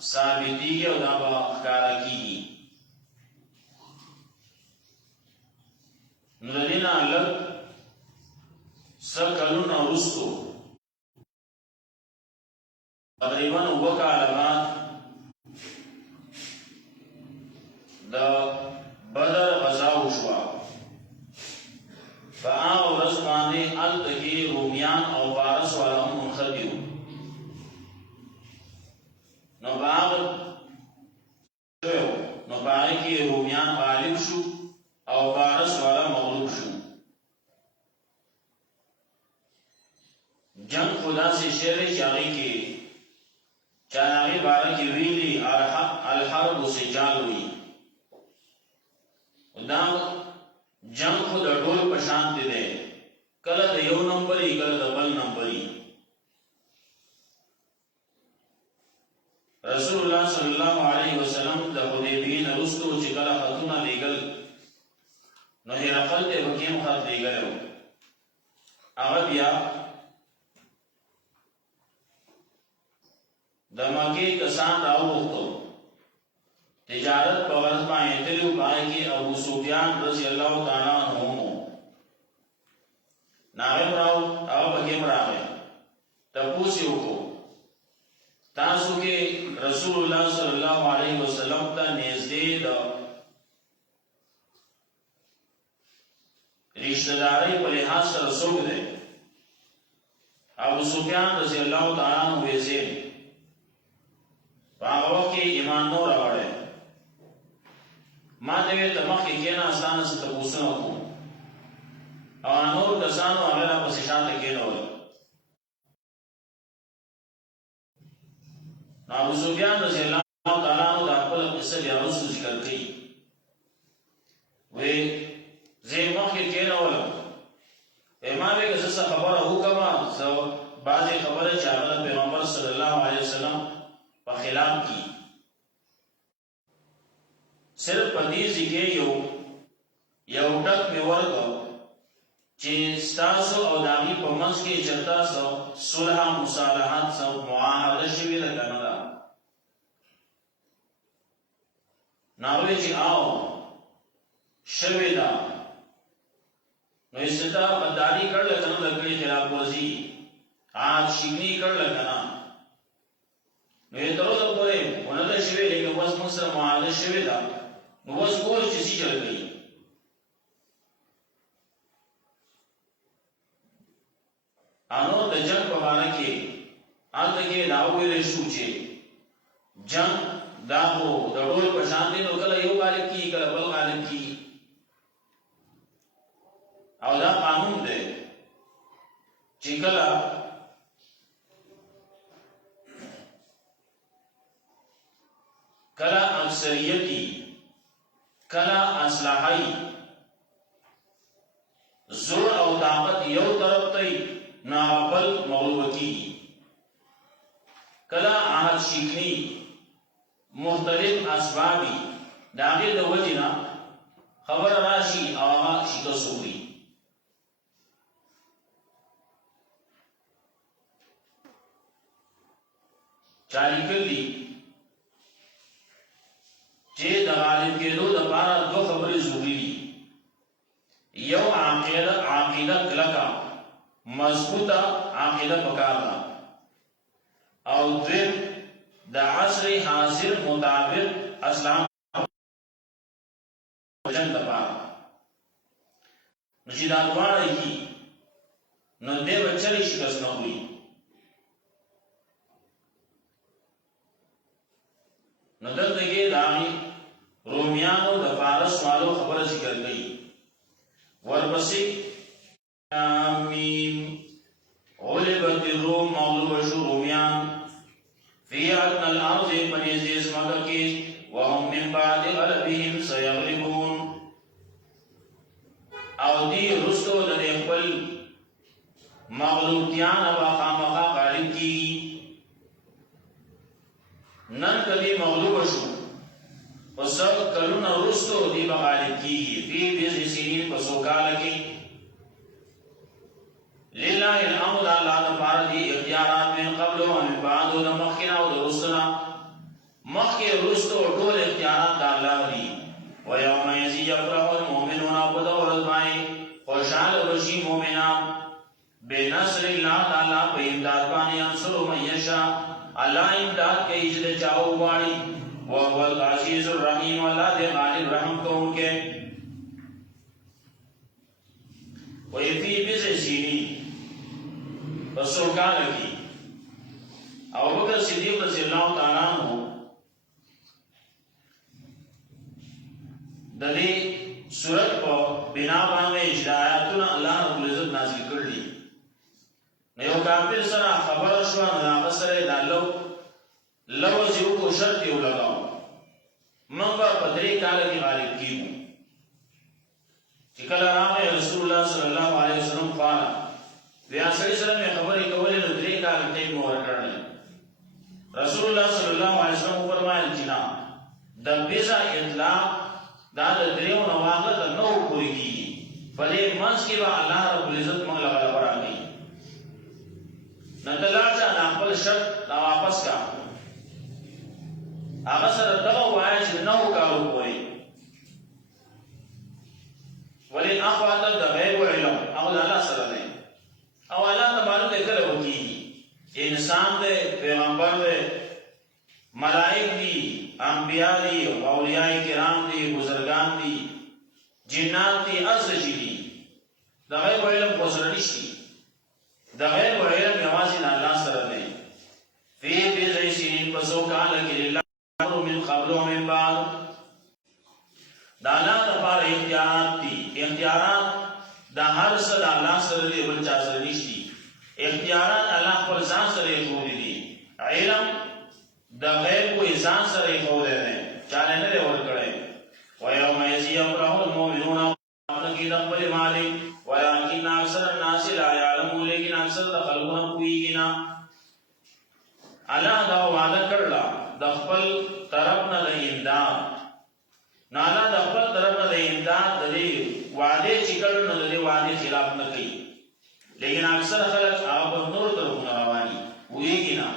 ثابتیږي او دا به ښکاره کیږي. نو د دې نه لږ څه کلونه وروستو تقریبا 2 کاله بعد د بدر غزا وشوه. په هغه ورځ باندې هلته کې رومیان او فارس والا هم منخرطي وو. نو په هغه کې رومیان غالب شو او فارس والا مغلوب شو. جنگ خدا سے شعر چې هغې کې چا د هغې باره کې ویلي الحرب سجال وي. دا جنگ خو د ډول په شان دی، کله د یو نمبري کله د بل نمبري. رسول الله صلی الله علیه وسلم د حدیبیې نه وروسته چې کله خطونه لیږل نو هرقل ته به کوم خط لیږلی و، هغه بیا د مکې کسان راوغوښتل، تجارت په غرض باندې تللي وو. په هغې کې ابو سفیان رضی الله تعالی عنه هم و. هغه هم پکې هم راغی. تپوس یې وکړو تاسو کې رسول الله صلی الله علیه وسلم ته نږدې د رشتہ دارۍ په لحاظ سره څوک دی؟ ابو سفیان رضی الله تعالی عنه ویې زه په هغه وخت کې ایمان نو راوړی. ما ته ویل ته مخکې کښېنه ستا نه څه تپوسونه وکړو، او نور کسانو هغه راپسې شاته کښېنول. نو ابو سفیان رضی الله تعالی عنه د خپله قصه بیا وروستو ذکر کوي. وی زه یې مخکې کښېنولم، ما ویل که زه څه خبره وکړمه، څه بعضې خبره چې هغه د پیغمبر صلی الله علیه وسلم په خلاف کی. صرف په دې ځکه یو ټک مې ورکړ چې ستاسو او د هغې په منځ کې چېرته څه صلح مصالحت څه معاهده شوې ده که نه ده؟ نو هغه ویل چې آو شوې ده. نو یې ته غداري کړله که نه، د کړي خلاف ورزي عهد شکني کړله که نه؟ نو یې تر اوسه پورې ونه ده شوې، لیکن بس موږ سره معاهده شوې ده، نو بس ګورو چې څه چل کوي. انو د جنگ په باره کې هلته کې دا وویلی شو چې جنگ دا خو د ډول په شان دی، نو کله یو غالب کېږي کله بل غالب کېږي، او دا قانون دی چې کله اکثریتی کله اصلاحی زور او طاقت یو طرف ته نه بل مغلوب کیږي، کله عهد شکنی مختلف اسبابی د هغې د وجې نه خبره راشي او هغه شکست وکړي. چا لیکلي چې د غالب کېدو دپاره 2 خبرې ضروري دي. یو عقیده کلکه مضبوطه عقیده پکار ده، او دویم د عصر حاضر مطابق اسلام جنگ دپاره. نو چې دا دواړه وي نو دی به چرې شکست نه خوري. نو دلته کې د هغې رومیانو د فارس والو خبره ذکر کوي. ورپسې میم غلبت الروم، مغلوب شو رومیان، فی ادنى الارض، په نږدې ځمکه کې، وهم من بعد غلبهم سیغلبون، او دی وروستو د دې خپل مغلوبتیان به خامخا غالب کېږي. نن که دی مغلوب شو په څه کلونه وروستو دی به غالب کېږي. فی بضع سنین، په څو کاله کې. لله الامر، الله دپاره دي اختیارات من قبل و من بعد، د مخکې نه او د وروسته نه. اختیارات دا اللہ دی ویوم یزی یفرح المؤمنون بدور ازمائی خوشحال رشی مومنان بے نصر اللہ تعالیٰ پہ امداد بانی انصر من یشا اللہ امداد کے اجد چاہو بانی وهو العزیز الرحیم اللہ دے غالب رحم کو ان کے ویفی بزع سینی بسرکان کی ابو بکر صدیق رضی اللہ تعالیٰ عنہ دلی سورت کو بنا باندې اجرایاتنا اللہ رب العزت نازل کړی نیو کافر سره خبر شو نه هغه سره دالو لوځو کو شرط یو لگاو منګه پدری کال کې غالب کیو چې کله راغی رسول الله صلی الله علیه وسلم قال بیا سره مې خبرې کولې نو درې کال ټیم ورکړل رسول الله صلی الله علیه وسلم فرمایل چې نا د بیزا اطلاق دا د دریو نواغه د نو پوری کیږي په دې منځ کې به الله رب العزت موږ له غلبه راکړي نتلاچا د خپل شرط دا واپس کا هغه سره دا وایي چې نو کارو کوي ولې اخواته د غیب علم او الله سره دی او الله تبارک کله وکي انسان دی پیغمبر دی ملائک دی انبیاء دی اولیاء کرام دی بزرگان دی جنات دی ازجی دی دا غیب علم کو سره نشتی دا غیب علم یوازې الله سره دی فی بضع سنین پسو کال کې لله من قبل و من بعد دا الله لپاره اختیارات دي اختیارات دا هر څه د الله سره دی بل چا سره نشتی اختیارات الله خپل ځان سره کوي دي علم دا غیب کو انسان سره کوي دي چاله نه ورکړي ويوم يفرح المؤمنون کی رب مالک ولكن اکثر الناس لا يعلمون لیکن اکثر د خلقونه کوینا الله دا وعده کړل د خپل طرف نه د امداد نالا د خپل طرف نه د امداد د دې وعده چې کړل نو د دې وعده خلاف نه کوي لیکن اکثر خلک هغه نور طرف رواني ویګینا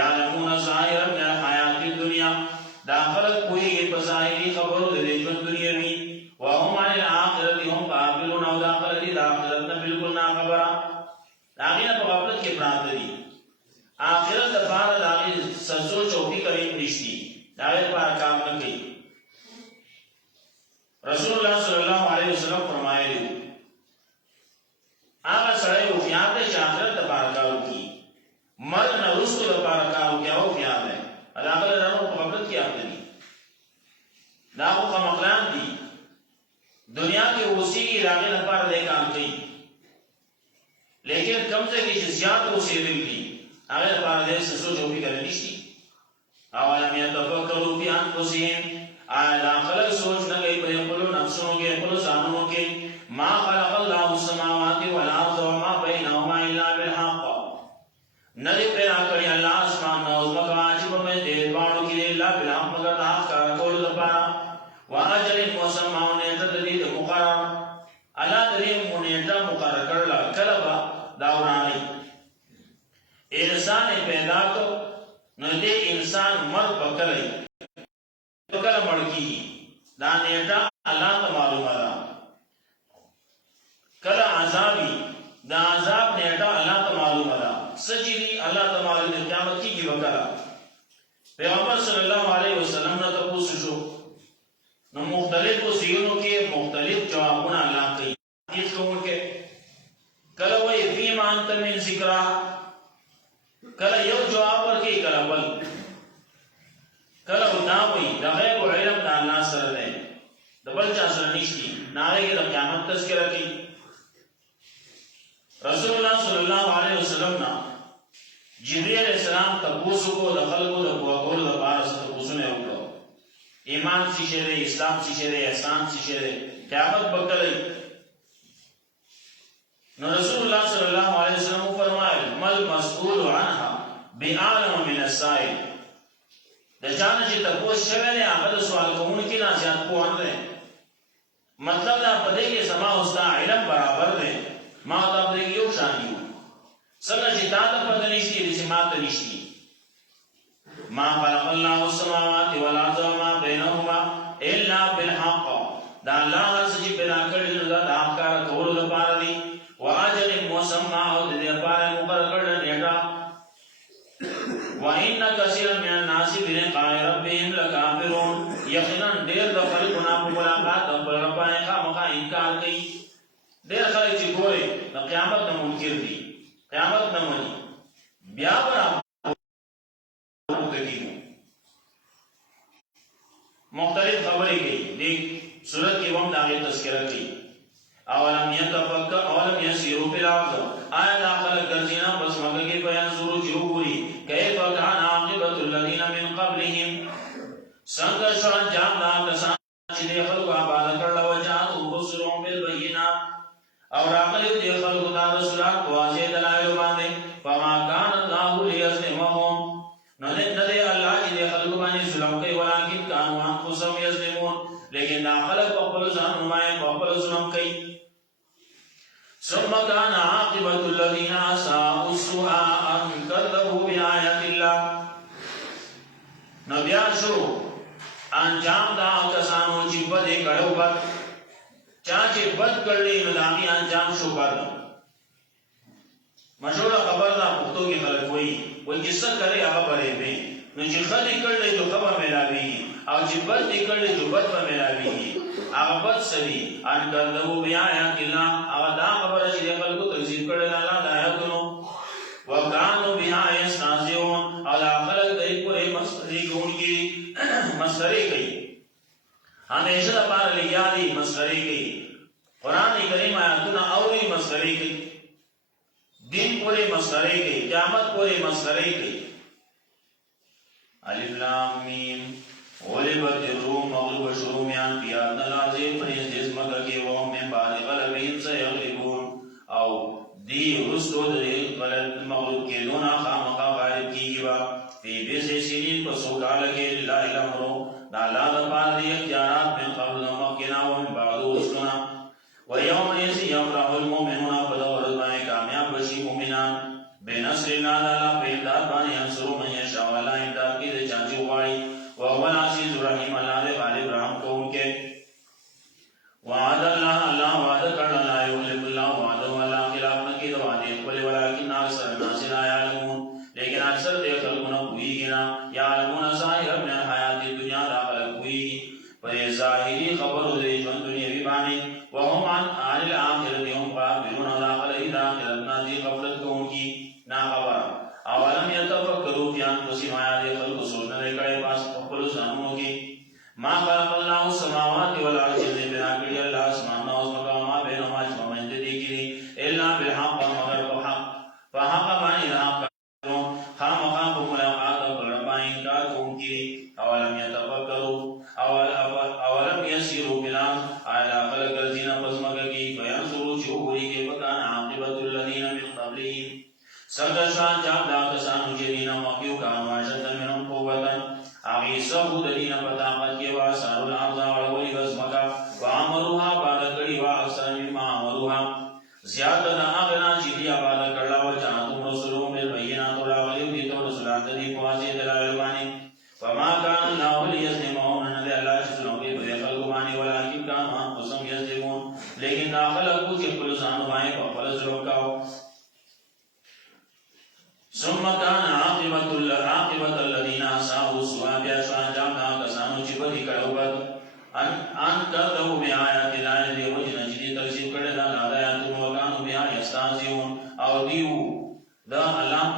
یعلمون ظاهرا من الحیات الدنیا دا خلق کوئی په ظاهري خبرو د ژوند دنیوي وهم عن الاخرت هم غافلون او دا خلک د اخرت نه بالکل نه خبره هغه په غفلت کې پراته دي اخرت د بار د هغه سوچ او فکر یې نشي دا یې په کار نه کوي رسول الله صلی الله علیه وسلم فرمایلی هغه سره یو خیال د آخرت د بار کارو کی مرګ نه رسول د بار کارو کې او خیال دی هغه له په غفلت کې اخلي دا خو مقلان دي دنیا کې اوسېږي راغې لپاره د کار کوي لیکن کم سے کم زیات اوسېږي دي هغه لپاره د سوچ او فکر نشي او علم يتفکروا فی انفسهم اعلی خلق سوچ نه کوي په خپل نفسونو کې خپل ځانونو کې ما خلق الله السماوات والارض وما بينهما الا بالحق ندی پیدا کړی الله اسمان او زمکه چې په دې دوانو کې الله بلا مگر د حق کار کول لپاره واجل مسمى نیټه دې مقرر الله دې مونږه مقرر کړل کله دا ورانی انسان پیدا کو نو دې انسان مرګ وکړي کله مړکی دا نیټه الله ته معلومه ده کله عذابي دا عذاب نیټه الله ته معلومه ده سجدي الله ته معلومه ده قیامت کیږي وکړه پیغمبر صلی الله علیه وسلم نے تاسو شو نو مختلفو سیونو کې مختلف جوابونه الله کوي هیڅ کوم کې کله وای فيما انت من ذکر کله یو جواب ورکړي کله بل کله دا وای د غیب علم د الله سره دی د بل چا سره نشي ناره د قیامت تذکرہ کوي رسول الله صلی الله علیه وسلم نا جبرئیل علیہ السلام تاسو کو د خلقو د قوت د پاره تاسو نه وکړو ایمان څه شی دی اسلام څه شی دی احسان څه شی دی قیامت بکلی نو رسول الله صلی الله علیه وسلم فرمایل مل مسئول عنها بعالم من السائل د جان چې تاسو شوه نه هغه سوال کوونکی نه زیات پوهان دي مطلب دا پدې کې سما اوستا علم برابر دی ما ته دې یو شان دی څنګه چې تا ته پدې نشي دې ما ته نشي ما خلق الله السماوات والارض وما بينهما وان كثيرا من الناس بلقاء ربهم لكافرون یقینا ډیر د خلکو نه په ملاقات د رب باندې خامخا انکار کوي ډیر خلک چې ګوري د قیامت نه منکر دي قیامت نه مني بیا برابر مختلف خبریں کی دیکھ سورت کی وم داغی تذکرہ کی اولم یسیروا فی الارض آیا داخل گرزینا بس مگا کی فینظروا چروبوری کیف کان عاقبت الذین من قبلهم سنگ شو انجام دا کسان چی دی خلق آباد کرلا وجاتو بصرهم بالبینات اور آقلی دی خلق دا رسولات واضح دلائل باندے فما کان اللہ لیظلمهم ندے اللہ جی دے خلق بانی ظلم کئی ولیکن کانو انفسهم یظلمون لیکن دا خلق بقبل ظلم نمائن بقبل ظلم کئی ثم کان عاقبت الذین اساءوا السوء ان کذبوا بآیات اللہ نبیان شروع انجام دا کسانو چی بدے کڑو بد چاچے بد کرلی ندامی انجام شو بد مشہور خبر دا پختو کی خلق وہی قصہ کرے آگا بڑے میں نو چی خط کر لے جو خبر ملاوی او چی بد کر لے جو بد پر ملاوی آگا بد سری ان کردو بی آیات اللہ آگا دا خبر چی دے خلقو تکذیب کرے اللہ دا آیاتنو وکانو بی آیت نازیون اولا خلق دے پورے مسخری گون کی مسخری گئی ہمیشہ دا پار لگیا دی مسخری گئی قرآن کریم آیاتنا اوری مسخری گئی دین پورے مسخرے گئی قیامت پورے مسخرے گئی الف لام میم غلبت الروم مغلوب شرومیان پیاد نلازی فریز جسم کرکی وهم من بعد غلبین سیغلبون او دی رسو دی غلب مغلوب کے دونا خامقا غالب کی گوا فی بیس سنین پسوکا لگے اللہ الامرو نالا دپار دی اختیارات من قبل مکنا ومن بعد رسلنا ویوم ایسی یفرح المومنون پدور رضبائے کامیاب بشی مومنان بے نصر اللہ لالا پہ امداد بانی انصرو من یشاء اللہ امداد کی دے چانچی وغاڑی وهو العزیز الرحیم اللہ دے غالب رحم کو ان کے وعد اللہ اللہ وعد کرنا لا یخلف اللہ وعدہ اللہ خلاف نکی دو وعدے قبل ولیکن اکثر الناس لا یعلمون لیکن اکثر دے خلقنا کوئی گنا یعلمون ظاہر من الحیات الدنیا داخل کوئی پر ظاہری خبر دے جون دنیاوی بانی وهم عن الآخرت هم غافلون داخل الآخرت نازی غفلت کو ان کی نا خبر اولم یتفکروا فی انفسهم آیا دے خلق سوچنے دے کڑے پاس اپل ساموں کی ما خلق اللہ السماوات والارض نے بنا کری اللہ اسمان نوز مقام ما بینہما جمع منجدی کی لی الا بالحق مگر بحق فحق بانی حق کرون خام خام ملاقات ربا انکار کو ان کی اولم یتفکروا اولم یسیروا فی الارض آیا خلق الذین پزمکا کی فینظروا چوبوری کے بکان عاقبت الذین من قبلهم سردشان جاب دا کسانو جدین مقیو کانو عشد منم قوتا آغی سبو ددین پتاقت کے واسار الارض وڑوی غزمکا وعمروها عبادت کری واکثر مما عمروها زیادہ دا آغنا چیدی عبادت کرلا وچانتم رسولوں بالبینات راغلیو دیتو رسولات دی پوازی دلائل بانی فما کان اللہ لیظلمون ندے اللہ چیزنوں کے بدے خلق بانی ولیکن کانو انفسهم یظلمون لیکن داخل اکو چی پلسانو بائیں پپل ظلم کاؤ ثم كان عاقبت الذين اساءوا السوء بأشان جامنا کسانو چی بدی کڑوبت ان کذبوا بآیات اللہ دے وجہ نجدی تکذیب کڑے دا آیاتوں وکانو بها یستهزئون او دیو دا اللہ